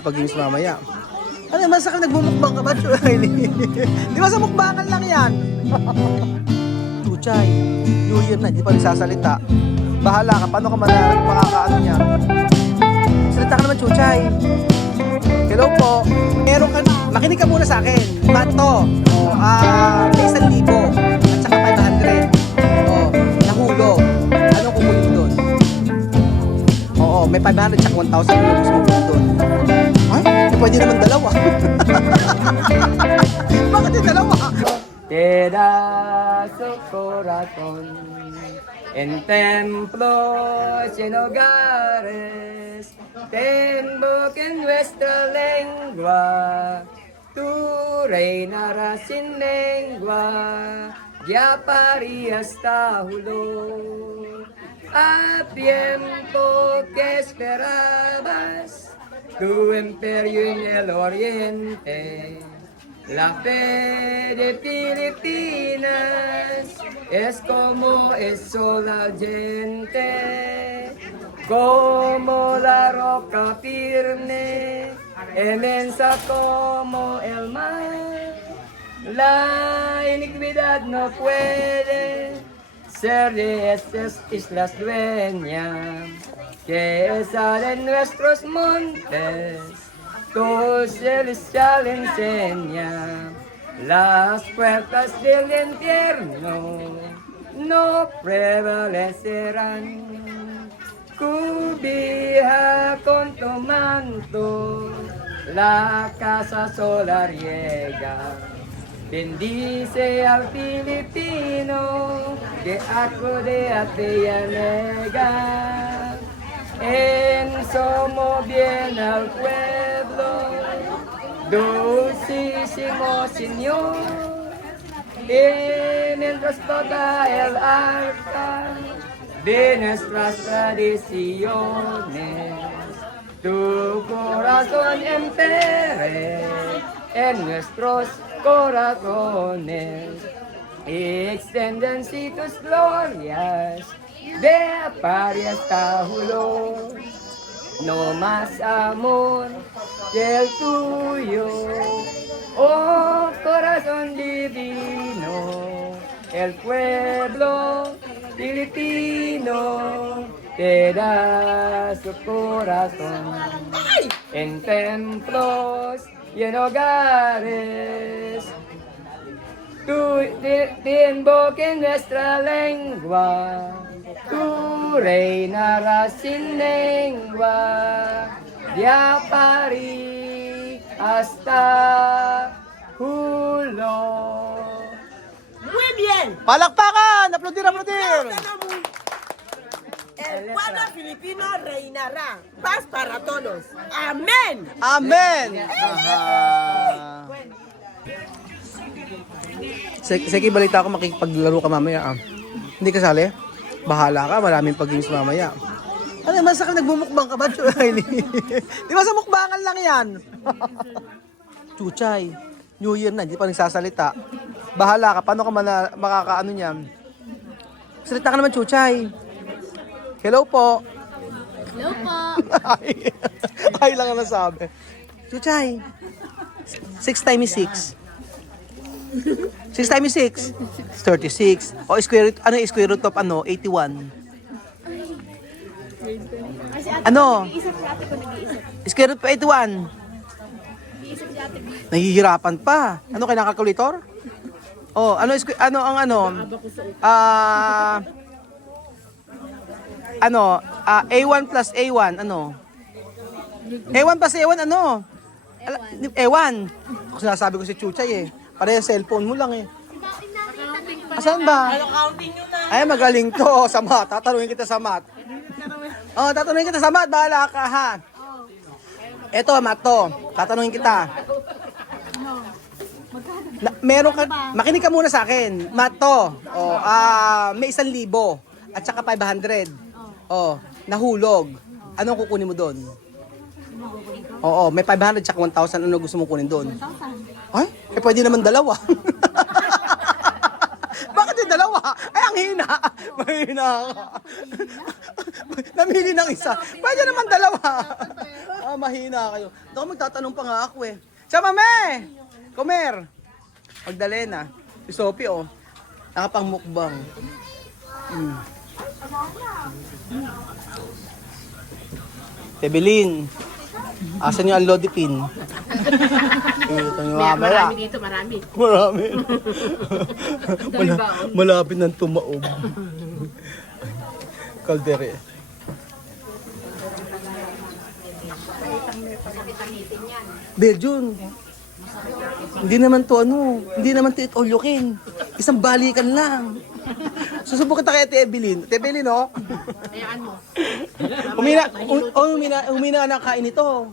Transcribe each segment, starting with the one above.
Pag-inis mamaya. Ano naman sa akin, nagmumukbang ka ba, Chuchay? Di ba sa mukbangan lang yan? Chuchay, New Year na, hindi pa nagsasalita. Bahala ka, paano ka makakaano niya? Salita ka naman, Chuchay. Hello po. Meron ka, makinig ka muna sa akin. Mato, may 1,000 at saka 500. Nahulog. Anong kukunin mo doon? Oo, may 500 at saka 1,000. Anong gusto mo kunin doon? Ay, pwede naman dalawa. Bakit yung dalawa? Te da su corazón en templos y en hogares, tengo que en nuestra lengua tú reinarás sin lengua, ya parí hasta Julio. A tiempo que esperabas tu imperio en el oriente, la fe de Filipinas es como el sol ardiente, como la roca firme, inmensa como el mar. La iniquidad no puede ser de estas islas dueñas, que salen nuestros montes. Tu celestial enseña, las puertas del infierno no prevalecerán. Cubija con tu manto la casa solariega. Bendice al filipino que acude a ti nega. Somos bien al pueblo, dulcísimo Señor, y mientras toca el arca de nuestras tradiciones, tu corazón entere en nuestros corazones, y extienden si tus glorias de Pari hasta Julio. No más amor que el tuyo, oh corazón divino, el pueblo filipino te da su corazón en templos y en hogares. Tú te invoques nuestra lengua, tú reinarás sin lengua, de París hasta Julio. Muy bien. Palakpakan! Aplaudir, aplaudir! El pueblo filipino reinará. Paz para todos. Amén. Amen! Aha. Sige, balita ako makipaglaro ka mamaya. Hindi ka sali? Bahala ka, maraming pag-inis mamaya. Ano naman sa akin, nagmumukbang ka ba, Chuchay? Di ba sa mukbangan lang yan? Chuchay, New Year na, hindi pa nagsasalita. Bahala ka, paano ka makakaano niyan? Salita ka naman, Chuchay. Hello po. Hello po. Ay lang ang nasabi. Chuchay, 6 times 6. 6 times 6? 36. O square root, ano yung square root of 81? Ano? Square root of 81? Nahihirapan pa. Ano, kailangan calculator? Oh, ano ang A1 plus A1, ano? A1 plus A1, ano? A1. Kung sinasabi ko si Chuchay eh. Pareha cellphone mo lang eh. Asan ba? Counting nyo na. Ay, magaling to sa math. Tatanungin kita sa math. Oh, tatanungin kita sa math. Bahala ka, ha? Eto, math to. Tatanungin kita. Meron ka, makinig ka muna sa akin. Math to. May 1,000 at saka 500. Nahulog. Anong kukunin mo doon? Oo, may 500 at saka 1,000. Ano gusto mo kunin doon? 1,000. Ay, pwede naman dalawa. Bakit yung dalawa? Ay, ang hina. Mahina ka. Namili ng isa. Pwede naman dalawa. mahina kayo. Ako magtatanong pa nga ako eh. Siya, mame! Kumer! Magdalena. Si Sophie, oh. Nakapang mukbang. Tebelin. Asan yung Lodipin? Ito yung mamaya. Marami dito, marami. Marami. Malapit ng tumaob. Kaldere. Belgium. Hindi naman to hindi naman to itolukin. Isang balikan lang. Susubukan kita kay Ate Evelyn. Ate Evelyn, oh. Hayaan mo. Humina na kain ito.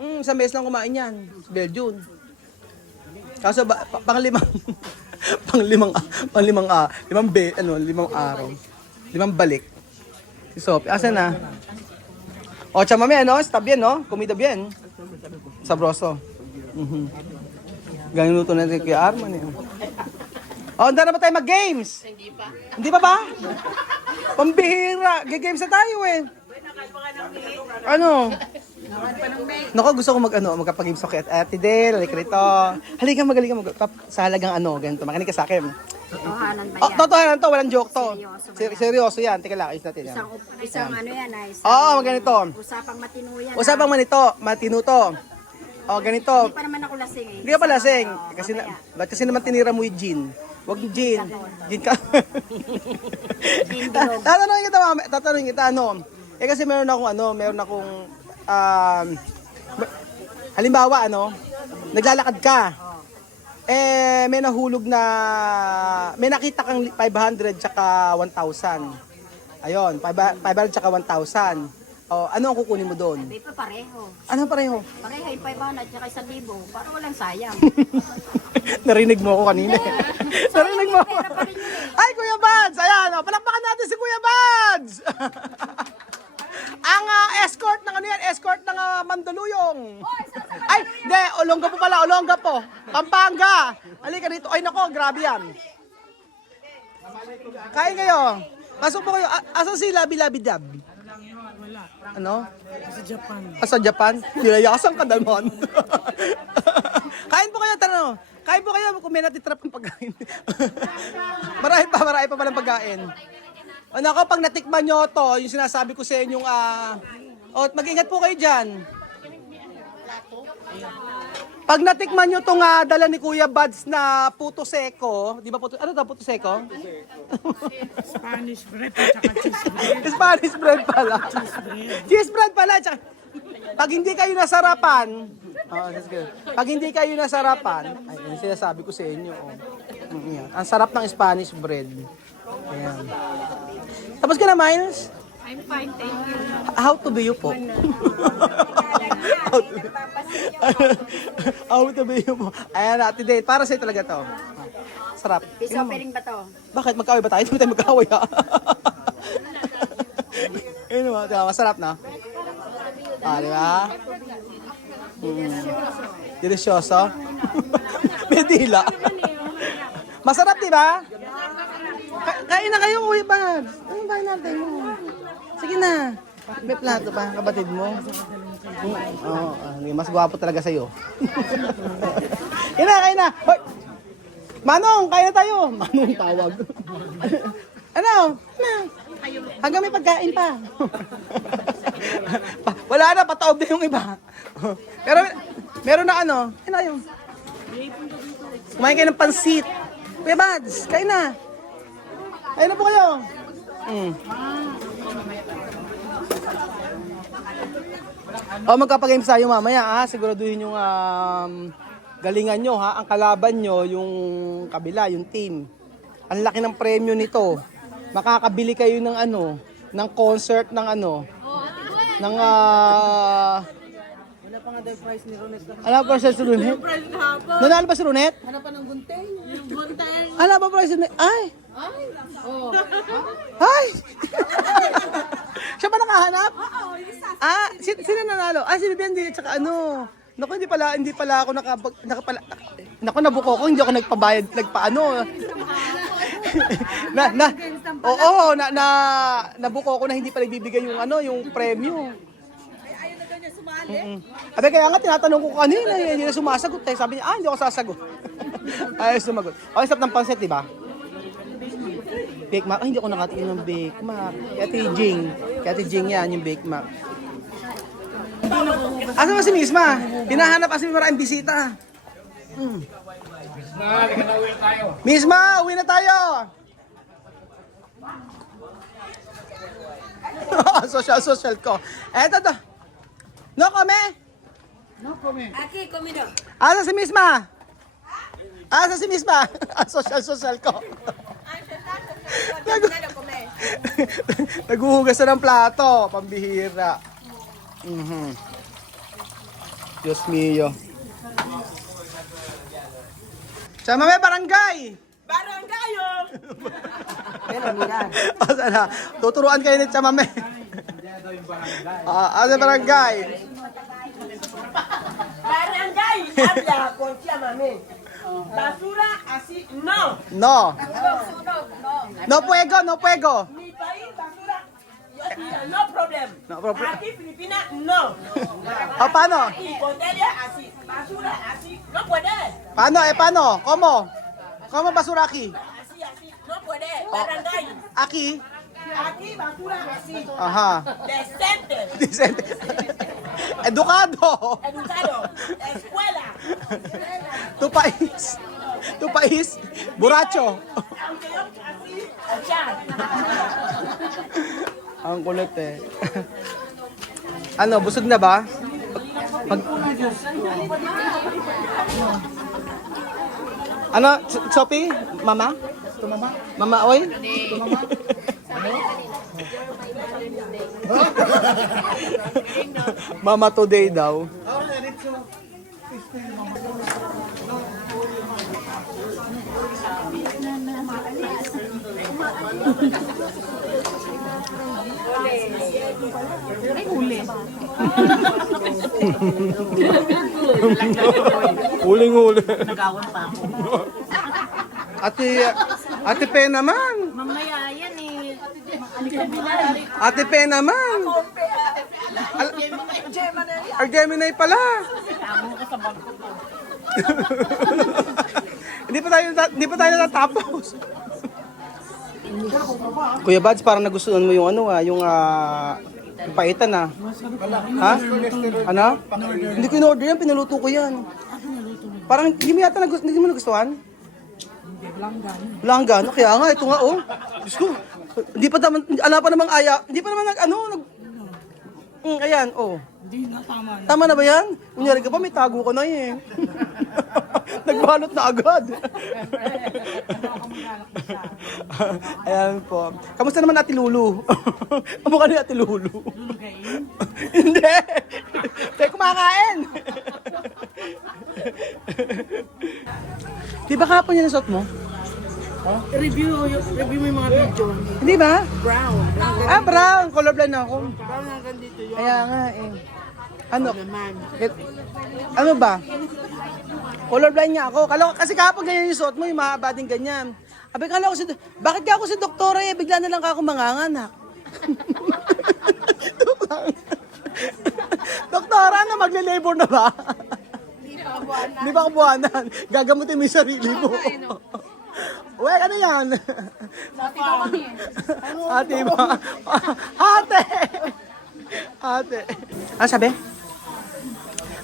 Isang beses lang kumain yan. Belgium. Kaso limang araw. 5 balik. Si Sophie, asan na? O, chamame, ano? Está bien, no? Comida bien. Sabroso. Ganyan luto natin kay Arman, eh. O, handa na ba tayo mag-games? Hindi pa. Hindi pa ba? Pambihira. G-games na tayo, eh. Ano? Naku, gusto ko magkapag-games ako kay Ate Del, halika rito. Halika, magaling ka sa halagang ganito. Makinig ka sa akin. Totohanan ba Oh, yan? totohanan to, walang joke to. Seryoso ba yan? Seryoso yan. Teka lang, ayos natin yan. Isang ano yan, Oo, ganito. Usapang matino yan. Usapang matino to. O, ganito. Hindi pa naman ako lasing eh. Hindi ka pa lasing. Oo, Kasi, mamaya. ba't kasi naman tinira mo yung gin? Huwag yung gin. Gin ka. Tatanungin kita, ano. Eh kasi meron akong, halimbawa, naglalakad ka. Eh, may nahulog na, may nakita kang 500 tsaka 1,000. Ayun, 500 tsaka 1,000. O, ano ang kukunin mo doon? Hindi pa pareho. Ano pareho? Pareho yung 500 at 1,000. Para walang sayang. Narinig mo ako kanina. Narinig mo ako. Ay, Kuya Bads! Ayan, palakpakan natin si Kuya Bads! Ang escort ng escort ng Mandaluyong. Ay, hindi, Olongapo pala, Olongapo. Pampanga. Halika dito. Ay, nako, grabe yan. Kain kayo. Pasok po kayo. Asan si Labi Dab? Ano? Sa Japan. Sa Japan? Nilayasan ka naman. Kain po kayo, tanong. Kain po kayo kung may natitrap ng pagkain. marami pa palang pagkain. O nako, pag natikman nyo to, yung sinasabi ko sa inyong, mag-ingat po kayo dyan. Pag natikman nyo itong dala ni Kuya Bads na puto seko, di ba ano daw puto seko? Spanish bread at saka cheese bread. Spanish bread pala. Cheese bread pala. Tsaka, pag hindi kayo nasarapan, pag hindi kayo nasarapan, ay, yung sinasabi ko sa inyo, yan. Ang sarap ng Spanish bread. Ayan. Tapos ka na, Miles? I'm fine, thank you. How to be you po? How to be you po? Ayan, Ate Date. Para sa'yo talaga to. Sarap. Peace offering ba to? Bakit? Magkaway ba tayo? Hindi tayo magkaway, ha? Ayun naman. Diba? Masarap na. Di ba? Delicioso. May dila. Masarap, di ba? Kain na kayo, Kuya Bads. Ano ba natin mo? Sige na. May plato pa, kabatid mo. Oo, mas gwapo talaga sa'yo. Kain na. Hoy! Manong, kain na tayo. Manong tawag. Ano? Hanggang may pagkain pa. Wala na, pataob na yung iba. Pero meron na ano yun? Kumain kayo ng pansit. Kuya Bads, kain na. Kain na po kayo. Magkapag-games tayo mamaya, ha? Siguraduhin yung galingan nyo, ha? Ang kalaban nyo, yung kabila, yung team. Ang laki ng premyo nito. Makakabili kayo ng ng concert ng ng wala pa nga daw prize ni Ronet. Ano ba prize ni Ronet? Prize na hapon. Nanalo ba si Ronet? Hanapan ng gunting. Yung gunting. Ano ba prize ni Ronet? Ay! Ay! Siya ba nakahanap? Oo, isa. Sino nanalo? Si Bibian din, tsaka Naku, hindi pala ako naku, nabuko ko, hindi ako nagpabayad, nabuko ko na hindi pala ibibigay yung yung premyo. Abe, kaya nga tinatanong ko kanina, hindi na sumasagot eh. Sabi niya, hindi ako sasagot. Ay, sumagot. Okay, stop ng pansit, di ba? Bake Mac. Ay, hindi ako nakatingin ng Bake Mac. Kaya Ate Jing yan, yung Bake Mac. Asa ba si Misma? Hinahanap kasi maraming bisita. Misma, uwi na tayo! Social ko. Eto to. No come? Aquí, comido. Asa si Misma? Asa si Misma? Social ko. Naguhugas na ng plato. Pambihira. Diyos mio. Sama may barangay! Barangayo. O sana, tuturuan kayo ni Chamame. Asa barangay? Barangay. Habla con Chamame. Basura así, no. No. No puego, no puego. Mi país, basura, yo digo, no problem. No problem. Aquí, Filipinas, no. O paano? Y botella así, basura así, no puede. Paano? Paano? Como? Como basura aquí? Así, no puede. Barangay. Aquí? Aquí, basura así. Aha. Decente. Decente. Educado. Educado. Escuela. Tu país. Buracho. Aunque yo así, allá. Ang kulit eh. Ano, busog na ba? Ano, Sophie? Mama? Mama, oy? Mama today daw. Huling-huli. Nagawan pa ako. Ate Pe naman. Mamaya yan eh. Ate Pe naman. Gemini pala. Hindi pa tayo natapos. Kuya Bads, parang nagustuhan mo yung yung paitan Ha? Ano? Hindi ko in-order yan, pinuluto ko yan. Parang hindi mo yata hindi mo nagustuhan? Langgano, kaya nga, ito nga Diyos ko, hindi pa naman, hindi pa naman ayan, Hindi na, tama na. Tama na ba yan? Kunyari ka pa, may tago ka na eh. Nagbalot na agad. Ayan po. Kamusta naman Ate Lulu? Ang mukha ni Ate Lulu. Lulugayin? Hindi. Tayo kumakain. Di ba kapon yan ang suot mo? Review mo yung mga video. Hindi ba? Brown. Brown. Colorblind ako. Brown hanggang dito yun. Kaya nga eh. Ano? Naman. Ano ba? Colorblind niya ako. Kasi kapag ganyan yung suot mo, yung mahaba din ganyan. Abi, kala ko bakit ka ako si doktora eh? Bigla na lang ako manganganak. Doktora, na magle-labor na ba? Hindi pa kabuhanan. Gagamutin mo yung sarili mo. Uwe, ano yan? Ate ba? Ate. Ano sabi?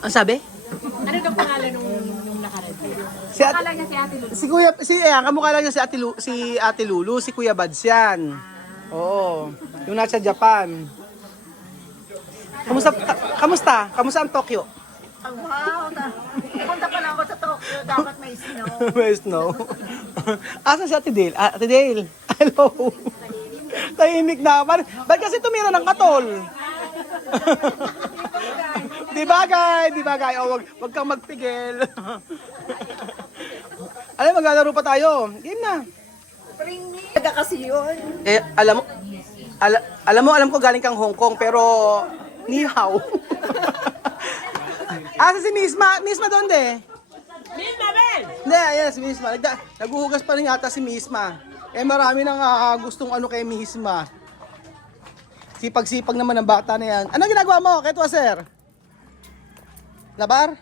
Ang sabi? Ano daw pangalan nung nakaredy? Si Ate, Akala niya si Ate Lulu. kamukha lang niya si Ate Lulu, si Kuya Bads yan. Oo. Yung nasa Japan. Kamusta? Kamusta ang Tokyo? Wow! Punta pa lang ako sa Tokyo. Dapat may snow. May snow. Asan si Ate Dale? Ate Dale, hello. Tahimik na. Ba't kasi tumira ng katol? Di bagay. Wag kang magpigil. Alam, maglalaro pa tayo. Game na. Kada kasi yun. Alam ko galing kang Hong Kong, pero ni hao. Asa si Misma? Misma donde? Misma, ven! Hindi, yes, Misma. Naguhugas pa rin yata si Misma. Marami nang gustong kay Misma. Sipag-sipag naman ang bata na yan. Ano ginagawa mo, Ketwa, sir? Labar?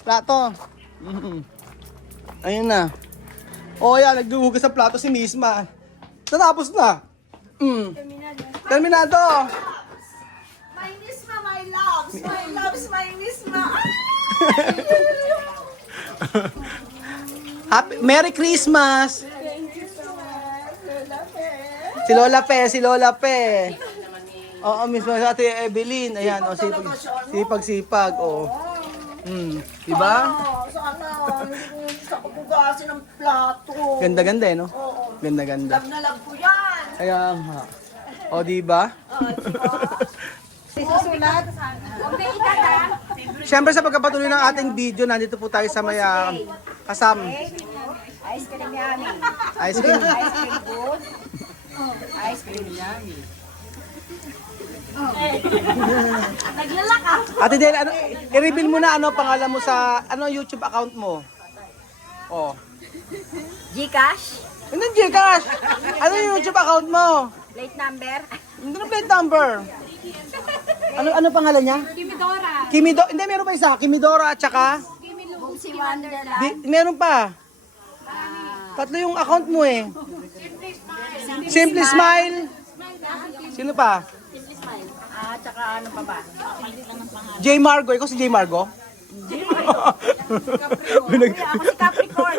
Plato. Ayun na. O yan, nagduhugas sa plato si Misma. Natapos na. Terminado. My Misma, my loves. My loves, my Misma. Merry Christmas. Thank you so much. Lola Pe. Si Lola Pe. Oo, mismo sa Ate Evelyn. Ayan, o sipag-sipag. O. Diba? Sana, hindi ko sa kapugasin ng plato. Ganda-ganda eh, no? Oo. Ganda-ganda. Love na love ko yan. Kaya nga. O, diba? Susulat. Siyempre sa pagkapatuloy ng ating video, nandito po tayo sa may kasam. Ice cream yummy. Ice cream. Ice cream good. Ice cream yummy. Naglalaka. Ate Del, ano, i-reveal mo na ano pangalan mo sa ano YouTube account mo. Oh. Gcash. Hindi Gcash. Ano yung YouTube account mo? Plate number. Hindi na plate number. Ano pangalan niya? Kimidora. Hindi, meron pa isa. Kimidora at saka Si Wonderland. meron pa. Tatlo yung account mo eh. Simple Smile. Sino pa? Tsaka ano pa ba? J Margo. Ikaw si J Margo? Uy, ako si Capricorn.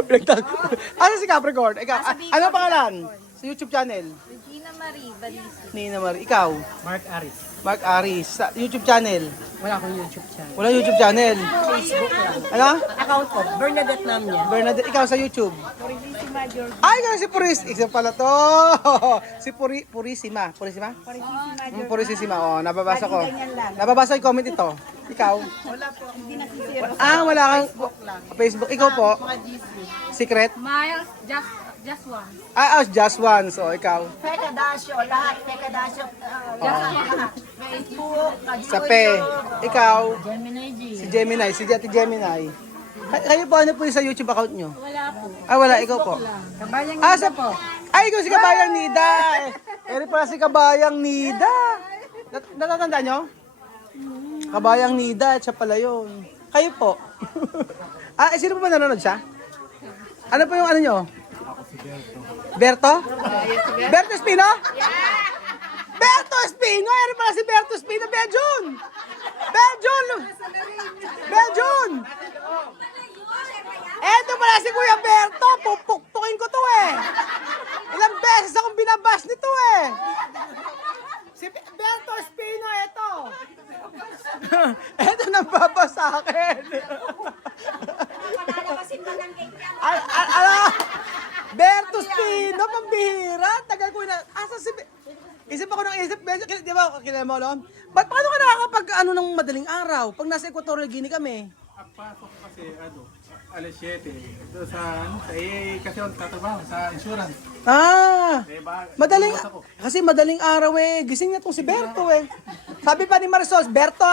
Ano si Capricorn? Ikaw, ano pangalan? Sa YouTube channel? Regina Marie Balisi. Nina Marie. Ikaw? Mark Aris. Mark Aris. Sa YouTube channel? Wala akong YouTube channel. Wala YouTube channel. Facebook lang. Ano? Account ko, Bernadette Namnia. Bernadette, ikaw sa YouTube? Ay, ikaw si Puris. Isa pala to. Si Purisima. Purisima? Purisima. Oh, nababasa ko. Nababasa yung comment ito. Ikaw? Wala po. Hindi nasisira. Wala kang Facebook. Ikaw po? Mga GC. Secret? Miles, just one. Just one. So, ikaw? Peka Dasyo, lahat. Peka Dasyo. Facebook. Sa Pe. Ikaw? Si Gemini. Si Ate Gemini. Kayo po, ano po yung sa YouTube account nyo? Wala po. Wala. Ikaw po? Kabayang Sa po. Ikaw si Kabayang Nida. Eri pala si Kabayang Nida. Natatandaan nyo? Kabayang Nida. Siya pala yun. Kayo po? Sino po ba nanonood siya? Ano po yung ano nyo? Berto? Berto Espino? Berto Espino! Eri pala si Berto Espino. Bejun! Eto pala si Kuya Berto, pupukpukin ko to eh. Ilang beses akong binabas nito eh. Si Berto Espino, eto. Eto nang babas sa akin. Berto Espino, pambihira. Tagal ko na. Isip ako ng isip. Di ba, kilala mo, no? Paano ka nakakapag ng madaling araw? Pag nasa Equatorial Guinea kami. Pasok kasi alas 7. Doon sa kasi ako tatrabaho sa insurance. Madaling kasi madaling araw eh. Gising na tong si Berto eh. Sabi pa ni Marisol, Berto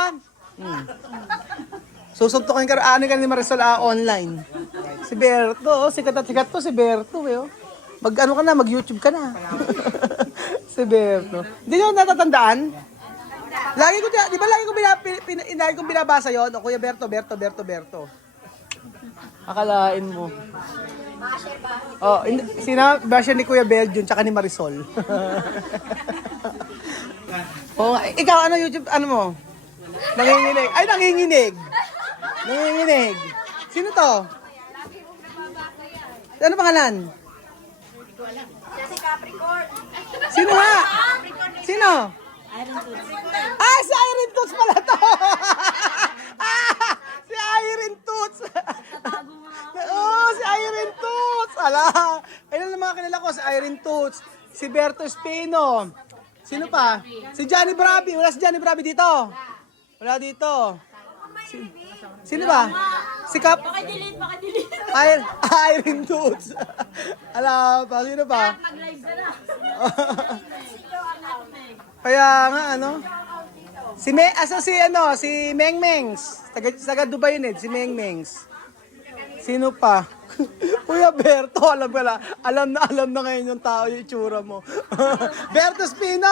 susuntukin ka ni Marisol online. Si Berto, sikat to si Berto eh. Mag-YouTube ka na. Si Berto. Hindi nyo natatandaan? Lagi ko binabasa yon. O Kuya Berto. Akalain mo. Basher ni Kuya Belgium tsaka ni Marisol. Ikaw ano YouTube mo? Nanginginig. Ay, nanginginig. Sino to? Ano pangalan? Si Capricorn. Sino nga? Sino? Si Irene Toots pala to! Si Irene Toots! Si Irene Toots! Ayun ang mga kilala ko, si Irene Toots, si Berto Espino. Sino pa? Si Johnny Bravi. Wala si Johnny Bravi dito. Wala dito. Sino ba? Si Cap... Irene Toots. Pa. Sino pa? Mag-live ka na. Kaya nga, si Meng Mengs. Taga Dubai yun si Meng Mengs. Sino pa? Kuya Berto, alam na ngayon yung tao yung itsura mo. Berto Espino,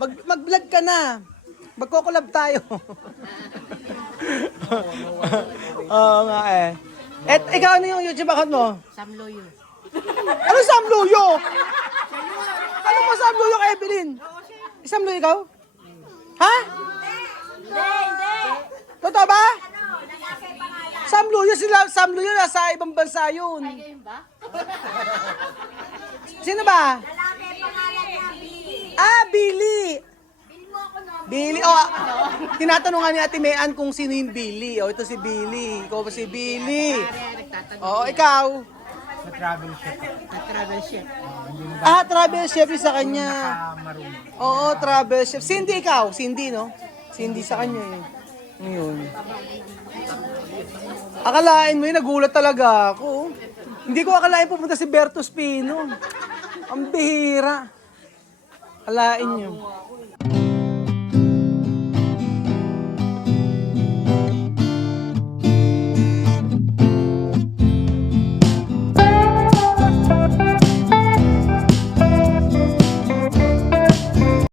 mag-vlog ka na. Magko-collab tayo. Oo nga eh. Et, ikaw ano yung YouTube account mo? Sam Loyo. Ano Sam Luyo? Ano mo Sam Luyo kay Evelyn? Sam Luyo ikaw? Ha? Hindi. Totoo ba? Sam Luyo sila, Sam Luyo nasa ibang bansa yun. Ngayon ba? Sino ba? Lalaki pangalan niya, Billy. Ah, Billy. Billy mo ako, no? Billy, oh, tinatanungan ni Ate Mayan kung sino yung Billy. Oh, ito si Billy. Ikaw ba si Billy? Oo, ikaw. Sa travel ship. Ah, travel chef yung sa kanya. Oo, travel chef. Cindy ikaw. Cindy, no? Cindy sa kanya eh. Ngayon. Akalain mo yun, nagulat talaga ako. Hindi ko akalain pupunta si Berto Spino. Ang bihira. Akalain nyo.